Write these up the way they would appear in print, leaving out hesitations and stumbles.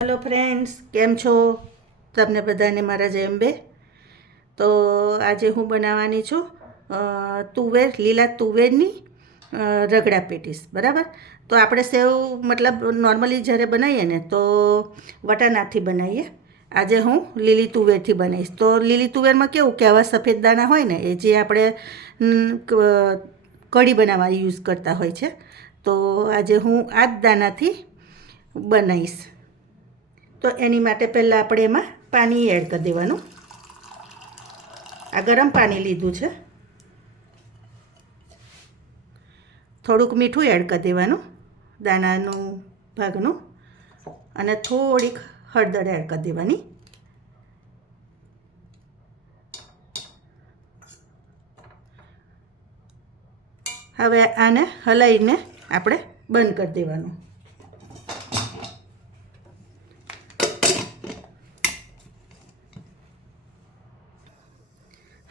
Hello friends, કેમ છો? તમને બધાને મારા જય અંબે. તો આજે હું બનાવવાની છું લીલા તુવેરની રગડા પેટીસ. બરાબર. તો આપણે સેવ મતલબ નોર્મલી જ્યારે બનાવીએ ને તો વટાણાથી બનાવીએ. આજે હું લીલી તુવેરથી બનાવીશ. તો લીલી તુવેરમાં કેવું કે આવા સફેદ દાણા હોય ને, એ જે આપણે કઢી બનાવવા યુઝ કરતા હોય છે. તો આજે હું આ જ દાણાથી બનાવીશ. તો એની માટે પહેલાં આપણે એમાં પાણી એડ કરી દેવાનું. આ ગરમ પાણી લીધું છે. થોડુંક મીઠું એડ કરી દેવાનું દાણાનું ભાગનું, અને થોડીક હળદર એડ કરી દેવાની. હવે આને હલાવીને આપણે બંધ કરી દેવાનું.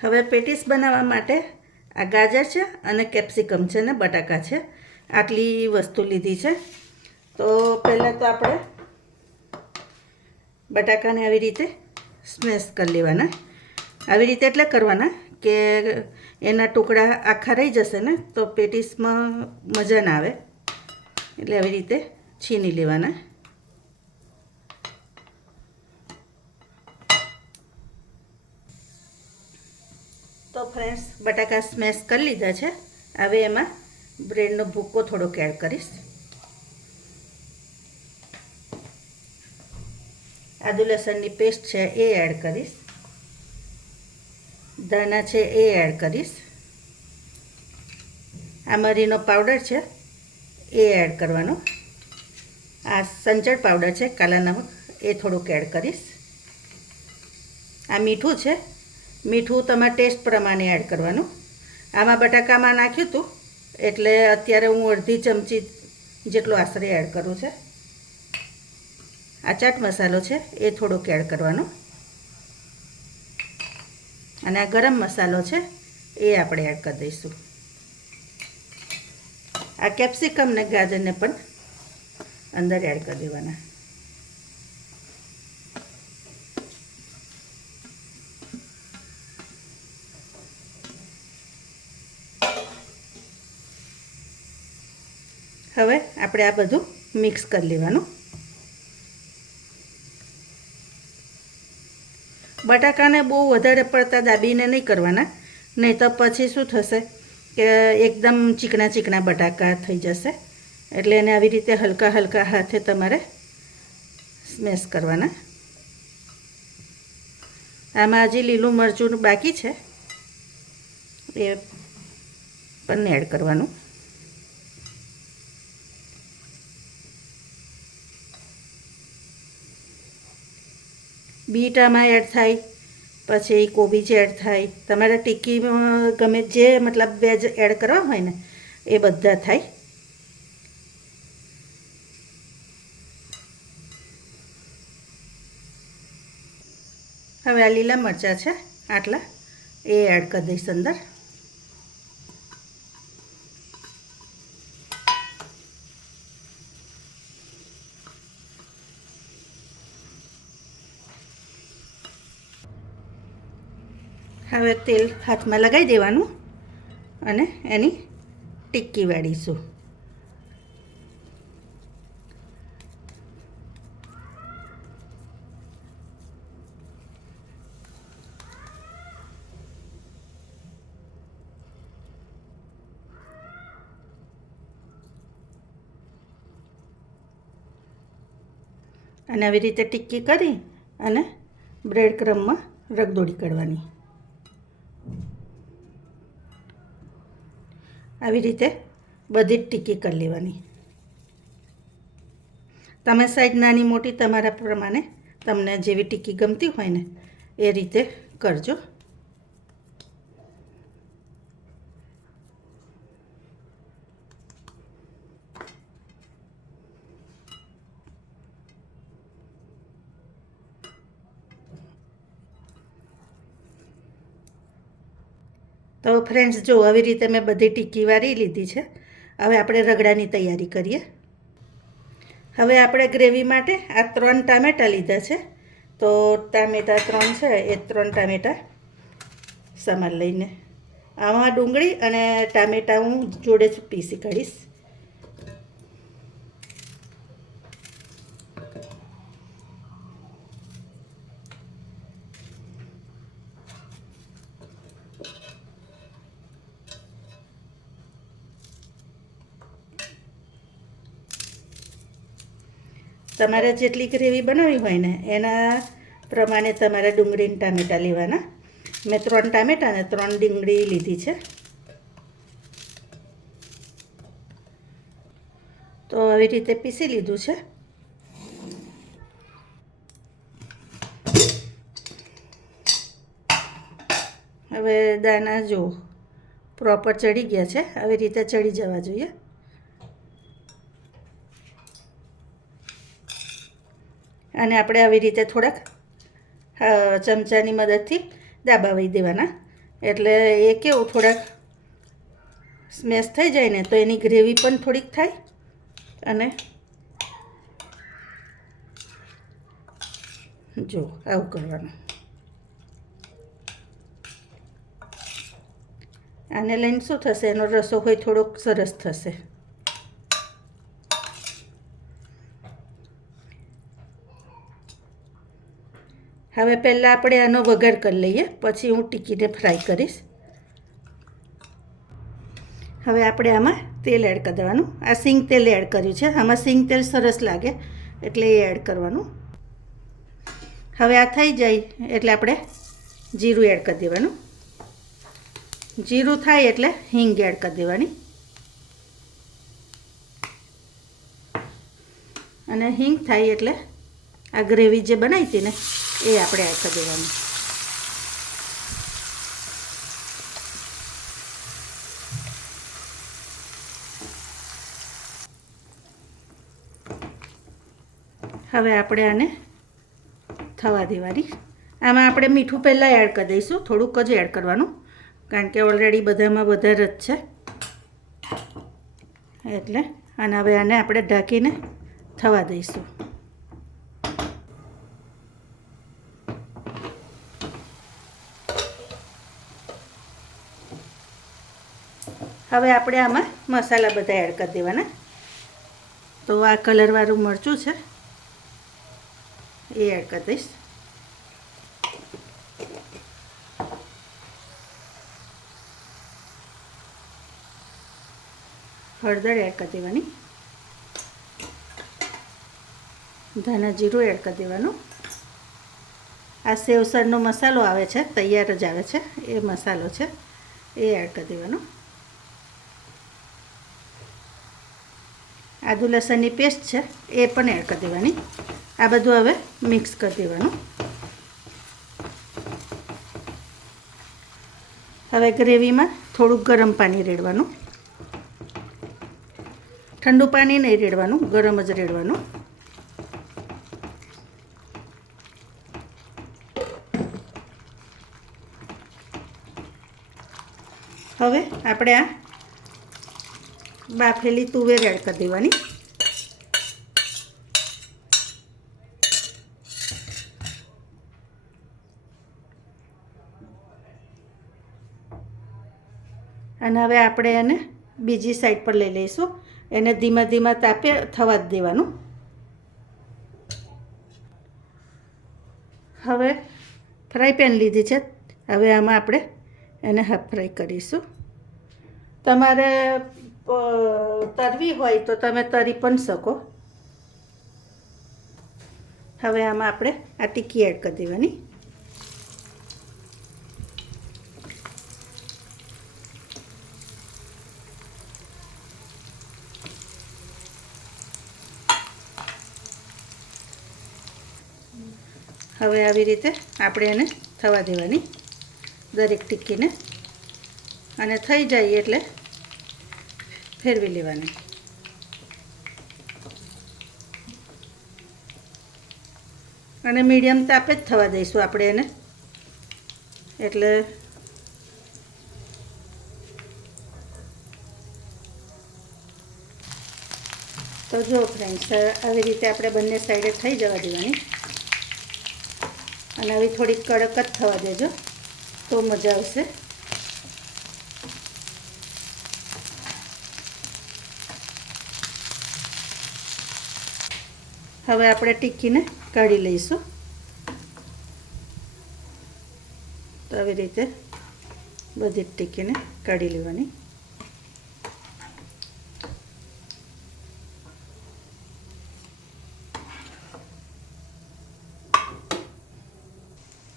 હવે પેટીસ બનાવવા માટે આ ગાજર છે અને કેપ્સિકમ છે ને બટાકા છે, આટલી વસ્તુ લીધી છે. તો પહેલાં તો આપણે બટાકાને આવી રીતે સ્મેશ કરી લેવાના. આવી રીતે એટલે કરવાના કે એના ટુકડા આખા રહી જશે ને તો પેટીસમાં મજા ના આવે, એટલે આવી રીતે છીની લેવાના. તો ફ્રેન્ડ્સ, બટાકા સ્મેશ કરી લીધા છે. હવે એમાં બ્રેડનો ભૂક્કો થોડોક એડ કરીશ. આદુ લસણની પેસ્ટ છે એ એડ કરીશ. ધાણા છે એ એડ કરીશ. આ મરીનો પાવડર છે એ એડ કરવાનો. આ સંચળ પાવડર છે, કાલા નમક, એ થોડુંક એડ કરીશ. આ મીઠું છે, મીઠું તમારા ટેસ્ટ પ્રમાણે એડ કરવાનું. આમાં બટાકામાં નાખ્યું હતું એટલે અત્યારે હું અડધી ચમચી જેટલો આશરે એડ કરું છું. આ ચાટ મસાલો છે એ થોડોક એડ કરવાનો, અને આ ગરમ મસાલો છે એ આપણે એડ કરી દઈશું. આ કેપ્સિકમ ને ગાજરને પણ અંદર એડ કરી દેવાના. હવે આપણે આ બધું મિક્સ કરી લેવાનું. બટાકાને બહુ વધારે પડતા દાબીને નહીં કરવાના, નહીં તો પછી શું થશે કે એકદમ ચીકણા ચીકણા બટાકા થઈ જશે. એટલે એને આવી રીતે હલકા હલકા હાથે તમારે સ્મેશ કરવાના. આમાં હજી લીલું મરચું બાકી છે, એ પણ એડ કરવાનું. બીટ આમાં એડ થાય, પછી કોબીજ એડ થાય. તમારે ટિક્કી ગમે જે મતલબ વેજ એડ કરવા હોય ને એ બધા થાય. હવે આ લીલા મરચાં છે આટલા, એ એડ કરી દઈશ અંદર. હવે તેલ હાથમાં લગાવી દેવાનું અને એની ટિક્કી વાળીશું. અને આવી રીતે ટિક્કી કરી અને બ્રેડ ક્રમમાં રગદોળી કાઢવાની. આવી રીતે બધી જ ટિક્કી કરી લેવાની. તમે સાઈઝ નાની મોટી તમારા પ્રમાણે તમને જેવી ટિક્કી ગમતી હોય ને એ રીતે કરજો. તો ફ્રેન્ડ્સ, જો આવી રીતે મેં બધી ટિક્કી વાળી લીધી છે. હવે આપણે રગડાની તૈયારી કરીએ. હવે આપણે ગ્રેવી માટે આ 3 ટામેટાં લીધા છે, તો ટામેટાં 3 છે એ 3 ટામેટાં સમાર લઈને આમાં ડુંગળી અને ટામેટાં હું જોડે જ પીસી કાઢીશ. તમારે જેટલી ગ્રેવી બનાવવી હોય ને એના પ્રમાણે તમારે ડુંગળી અને ટામેટાં લેવાના. મેં 3 ટામેટાં અને 3 ડુંગળી લીધી છે. તો આવી રીતે પીસી લીધું છે. હવે દાણા જો પ્રોપર ચડી ગયા છે, આવી રીતે ચડી જવા જોઈએ. અને આપણે આવી રીતે થોડાક ચમચાની મદદથી દબાવી દેવાના, એટલે એ કેવું થોડાક સ્મેશ થઈ જાય ને તો એની ગ્રેવી પણ થોડીક થાય. અને જો આવું કરવાનું. આને લઈને શું થશે, એનો રસો હોય થોડોક સરસ થશે. હવે પહેલાં આપણે આનો વઘાર કરી લઈએ, પછી હું ટિક્કીને ફ્રાય કરીશ. હવે આપણે આમાં તેલ એડ કરી દેવાનું. આ સિંગ તેલ એડ કર્યું છે, આમાં સિંગ તેલ સરસ લાગે એટલે એ એડ કરવાનું. હવે આ થઈ જાય એટલે આપણે જીરું એડ કરી દેવાનું. જીરું થાય એટલે હિંગ એડ કરી દેવાની. અને હિંગ થાય એટલે આ ગ્રેવી જે બનાવી હતી ને એ આપણે એડ કરી દેવાનું. હવે આપણે આને થવા દેવાની. આમાં આપણે મીઠું પહેલાં એડ કરી દઈશું, થોડુંક જ એડ કરવાનું, કારણ કે ઓલરેડી બધામાં વધારે જ છે એટલે. અને હવે આને આપણે ઢાંકીને થવા દઈશું. હવે આપણે આમાં મસાલા બધા એડ કરી દેવાના. તો આ કલરવાળું મરચું છે એ એડ કરી દઈશ. હળદર એડ કરી દેવાની. ધાણા જીરું એડ કરી દેવાનું. આ સેવસરનો મસાલો આવે છે, તૈયાર જ આવે છે, એ મસાલો છે એ એડ કરી દેવાનો. આદુ લસણની પેસ્ટ છે એ પણ એડ કરી દેવાની. આ બધું હવે મિક્સ કરી દેવાનું. હવે ગ્રેવીમાં થોડુંક ગરમ પાણી રેડવાનું. ઠંડુ પાણી નહીં રેડવાનું, ગરમ જ રેડવાનું. હવે આપણે આ બાફેલી તુવેર એડ કરી દેવાની. અને હવે આપણે એને બીજી સાઈડ પર લઈ લઈશું. એને ધીમા ધીમા તાપે થવા જ દેવાનું. હવે ફ્રાય પેન લીધી છે, હવે આમાં આપણે એને હાફ ફ્રાય કરીશું. તમારે તરવી હોય તો તમે તરી પણ શકો. હવે આમાં આપણે આ ટિક્કી એડ કરી દેવાની. હવે આવી રીતે આપણે એને થવા દેવાની દરેક ટિક્કીને. અને થઈ જાય એટલે ફેરવી લેવાની. અને મીડિયમ તાપે જ થવા દઈશું આપણે એને, એટલે તો તો જો ફ્રેન્ડ્સ, આવી રીતે આપણે બંને સાઈડે થઈ જવા દેવાની અને આવી થોડીક કડક જ થવા દેજો તો મજા આવશે. હવે આપણે ટિક્કીને કાઢી લઈશું. તો આવી રીતે બધી ટિક્કીને કાઢી લેવાની.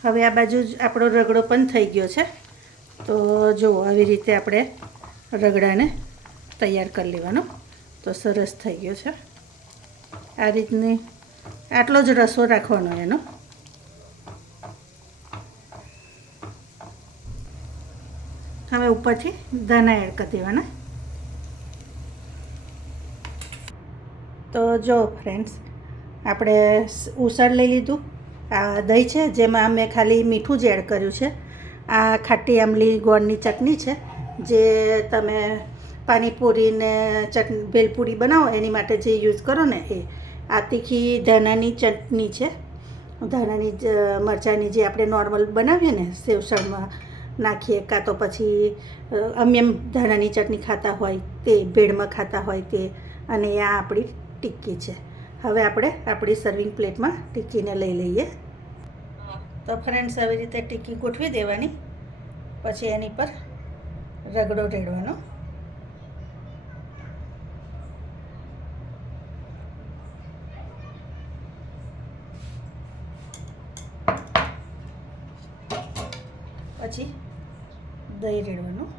હવે આ બાજુ જ આપણો રગડો પણ થઈ ગયો છે. તો જુઓ, આવી રીતે આપણે રગડાને તૈયાર કરી લેવાનો. તો સરસ થઈ ગયો છે. આ રીતની આટલો જ રસો રાખવાનો એનો. હવે ઉપરથી ધાણા એડ કરી દેવાના. તો જો ફ્રેન્ડ્સ, આપણે ઉસળ લઈ લીધું. આ દહીં છે જેમાં મેં ખાલી મીઠું જ એડ કર્યું છે. આ ખાટી આંબલી ગોળની ચટણી છે જે તમે પાણીપુરીને ભેલપુરી બનાવો એની માટે જે યુઝ કરો ને એ. આ તીખી ધાણાની ચટણી છે. ધાણાની મરચાંની જે આપણે નોર્મલ બનાવીએ ને સેવસળમાં નાખીએ, કાં તો પછી અમે ધાણાની ચટણી ખાતા હોય તે, ભેળમાં ખાતા હોય તે. અને આ આપણી ટિક્કી છે. હવે આપણે આપણી સર્વિંગ પ્લેટમાં ટિક્કીને લઈ લઈએ. તો ફ્રેન્ડ્સ, આવી રીતે ટિક્કી ગોઠવી દેવાની. પછી એની પર રગડો રેડવાનો. પછી દહીં રેડવાનું.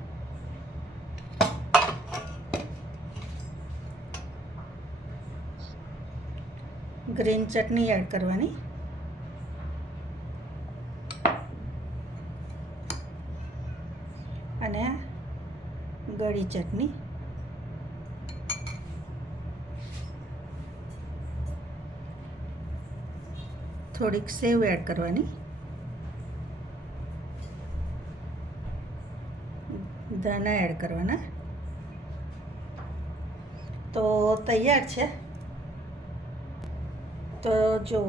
ગ્રીન ચટણી એડ કરવાની. અને ગળી ચટણી. થોડીક સેવ એડ કરવાની. ધાણા એડ કરવાના. તો તૈયાર છે. તો જો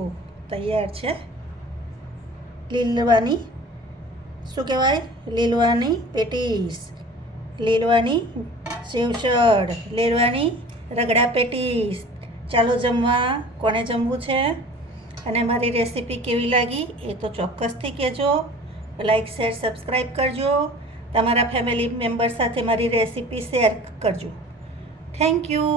તૈયાર છે લીલવાની, શું કહેવાય, લીલવાની પેટીસ, લીલવાની સેવસળ, લીલવાની રગડા પેટીસ. ચાલો જમવા. કોને જમવું છે અને મારી રેસીપી કેવી લાગી એ તો ચોક્કસથી કહેજો. લાઈક, શેર, સબસ્ક્રાઈબ કરજો. તમારા ફેમિલી મેમ્બર સાથે મારી રેસીપી શેર કરજો. Thank you.